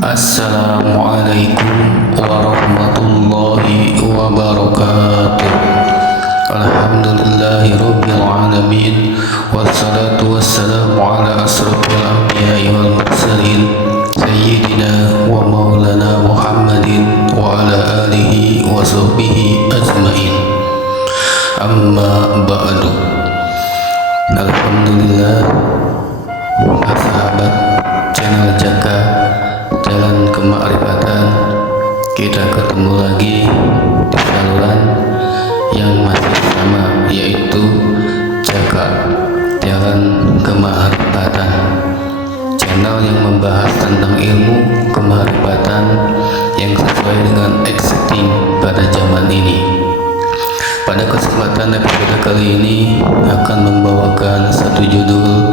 Assalamualaikum warahmatullahi wabarakatuh. Alhamdulillahi rabbil alamin. Wassalatu wassalamu ala asrafil anbiya'i wal mursalin Sayyidina wa maulana Muhammadin wa ala alihi wa sahbihi ajmain. Amma ba'du. Alhamdulillah, sahabat channel Jaka Jalan Kemakrifatan, kita ketemu lagi di saluran yang masih sama, yaitu Jaka Jalan Kemakrifatan, channel yang membahas tentang ilmu kemakrifatan yang sesuai dengan existing pada zaman ini. Pada kesempatan episode kali ini akan membawakan satu judul,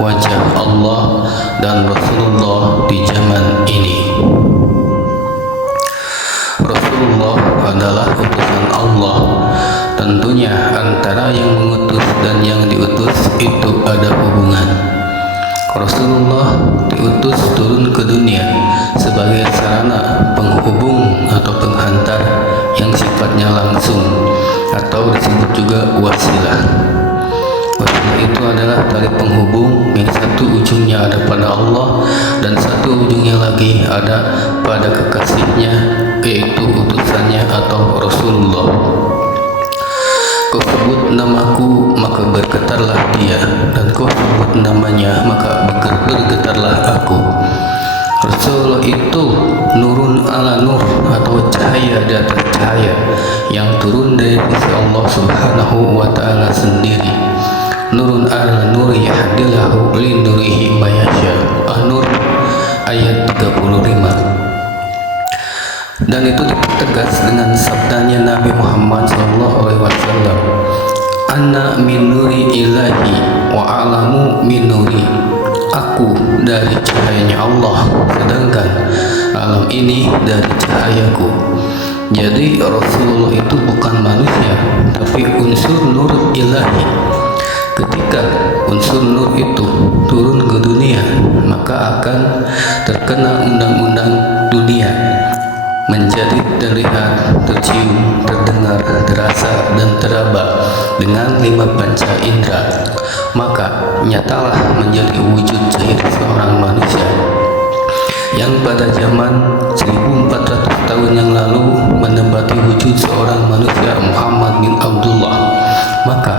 Wajah Allah dan Rasulullah di zaman ini. Rasulullah adalah utusan Allah. Tentunya antara yang mengutus dan yang diutus itu ada hubungan. Rasulullah diutus turun ke dunia sebagai sarana penghubung atau penghantar yang sifatnya langsung, atau disebut juga wasilah. Wasilah itu adalah tali penghubung yang satu ujungnya ada pada Allah dan satu ujungnya lagi ada pada kekasihnya, yaitu utusannya atau Rasulullah. Kau sebut namaku maka bergetarlah dia, dan kau sebut namanya maka bergetarlah aku. Rasulullah itu nurun ala nur, atau cahaya di atas cahaya yang turun dari sisi Allah Subhanahu wa ta'ala sendiri. Nurun ala nur yahdillahu li nurihi mayasya. An-Nur ayat 35. Dan itu dipertegas dengan sabdanya Nabi Muhammad SAW, Ana min nuri ilahi wa alamu min nuri. Aku dari cahayanya Allah, sedangkan alam ini dari cahayaku. Jadi Rasulullah itu bukan manusia, tapi unsur nur ilahi. Ketika unsur nur itu turun ke dunia, maka akan terkena undang-undang dunia, menjadi terlihat, tercium, terdengar, terasa, dan teraba dengan 5 panca indera. Maka nyatalah menjadi wujud zahir seorang manusia yang pada zaman 1400 tahun yang lalu menempati wujud seorang manusia, Muhammad bin Abdullah. Maka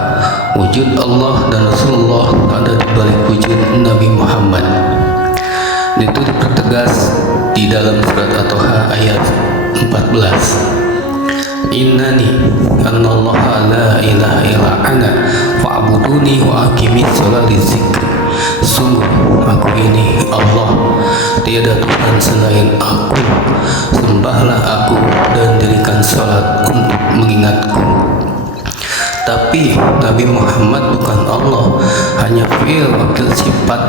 wujud Allah dan Rasulullah ada di balik wujud Nabi Muhammad. Itu dipertegas di dalam surat At-Taha ayat 14. Innani anallaha la ilaha illa ana fa'buduni wa aqimis sholata lidzikri. Sungguh aku ini Allah, tiada Tuhan selain aku, sembahlah aku dan dirikan salat untuk mengingatku. Tapi Nabi Muhammad bukan Allah, hanya fi'il wakil sifat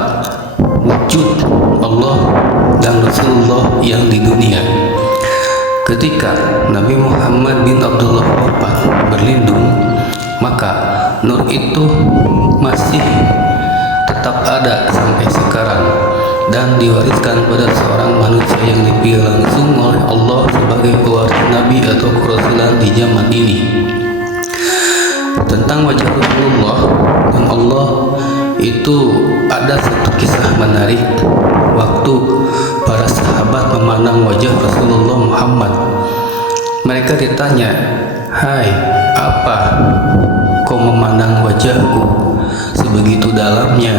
wujud Allah dan Rasulullah yang di dunia. Ketika Nabi Muhammad bin Abdullah wafat berlindung, maka nur itu masih tetap ada sampai sekarang dan diwariskan pada seorang manusia yang dipilih langsung oleh Allah sebagai pewaris Nabi atau kerasulan di zaman ini. Tentang wajah Rasulullah dan Allah itu ada satu kisah menarik. Waktu para sahabat memandang wajah Rasulullah Muhammad, mereka ditanya, "Hai, apa kau memandang wajahku sebegitu dalamnya?"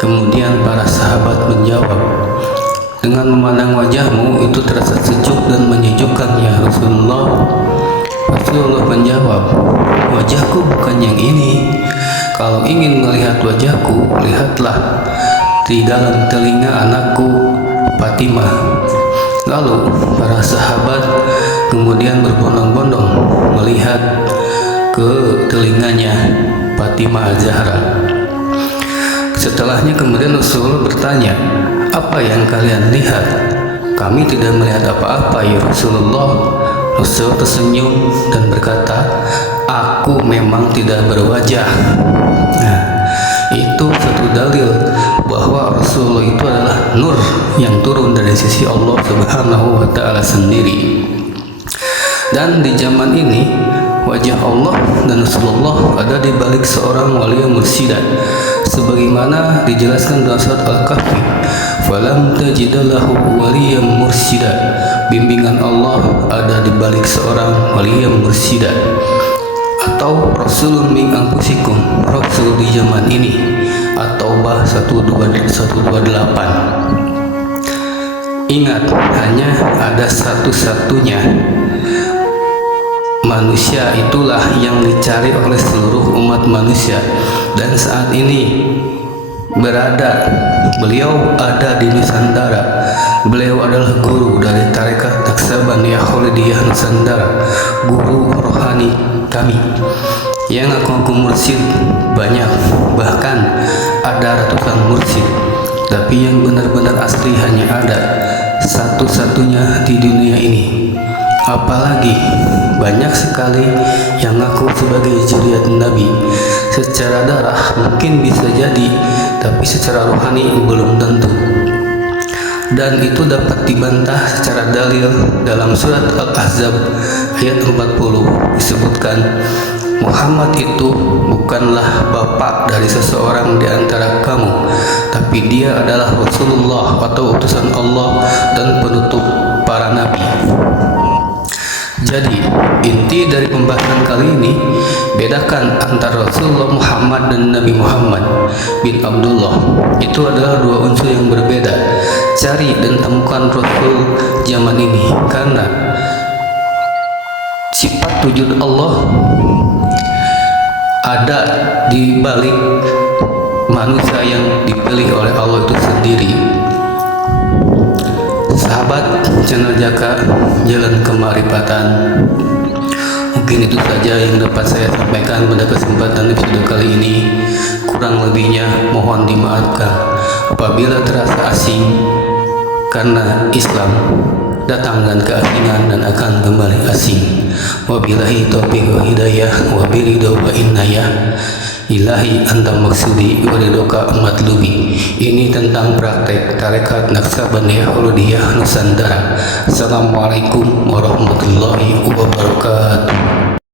Kemudian para sahabat menjawab, "Dengan memandang wajahmu itu terasa sejuk dan menyejukkan ya Rasulullah." Rasulullah menjawab, "Wajahku bukan yang ini. Kalau ingin melihat wajahku, lihatlah di dalam telinga anakku Fatimah." Lalu para sahabat kemudian berbondong-bondong melihat ke telinganya Fatimah Az-Zahra. Setelahnya kemudian Rasulullah bertanya, "Apa yang kalian lihat?" "Kami tidak melihat apa-apa ya Rasulullah." Rasul tersenyum dan berkata, "Aku memang tidak berwajah." Nah, Itu satu dalil bahwa Rasulullah itu adalah nur yang turun dari sisi Allah Subhanahu wa Ta'ala sendiri. Dan di zaman ini wajah Allah dan Rasulullah ada di balik seorang wali mursyid, sebagaimana dijelaskan dalam surat Al-Kahfi, falam tajidalahu waliyan mursyida, bimbingan Allah ada di balik seorang wali mursyid. Atau Rasulun min anfusikum, Rasul di zaman ini, atau bah 128. Ingat, hanya ada satu-satunya manusia, itulah yang dicari oleh seluruh umat manusia, dan saat ini beliau ada di Nusantara. Beliau adalah guru dari tarekat Naqsabandiyah Khalidiyah Nusantara, guru rohani kami. Yang aku mursyid banyak, bahkan ada ratusan mursyid, tapi yang benar-benar asli hanya ada satu-satunya di dunia ini. Apalagi banyak sekali yang ngaku sebagai zuriat Nabi. Secara darah mungkin bisa jadi, tapi secara rohani belum tentu. Dan itu dapat dibantah secara dalil dalam surat Al-Ahzab ayat 40, disebutkan Muhammad itu bukanlah bapak dari seseorang di antara kamu, tapi dia adalah Rasulullah atau utusan Allah dan penutup para nabi. Jadi, inti dari pembahasan kali ini, bedakan antara Rasulullah Muhammad dan Nabi Muhammad bin Abdullah. Itu adalah dua unsur yang berbeda. Cari dan temukan Rasul zaman ini, karena sifat wujud Allah ada di balik manusia yang dipilih oleh Allah itu sendiri. Sahabat channel Jaka Jalan Kemarifatan, mungkin itu saja yang dapat saya sampaikan pada kesempatan episode kali ini. Kurang lebihnya mohon dimaafkan apabila terasa asing, karena Islam datang dengan keasingan dan akan kembali asing. Wabillahi taufiq wa hidayah wa biridho wa innayah. Ilahi anta maksudi wa ridhoka matlubi. Ini tentang praktek tarekat Naqsabandiyah Khalidiyah Nusantara. Assalamualaikum warahmatullahi wabarakatuh.